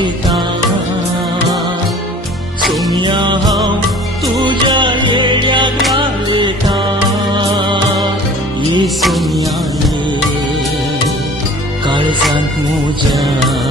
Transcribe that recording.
मागिता सोनिया हांव तुझ्या येड्याक लागलेता ये सोनिया ये काळजांत म्हज्या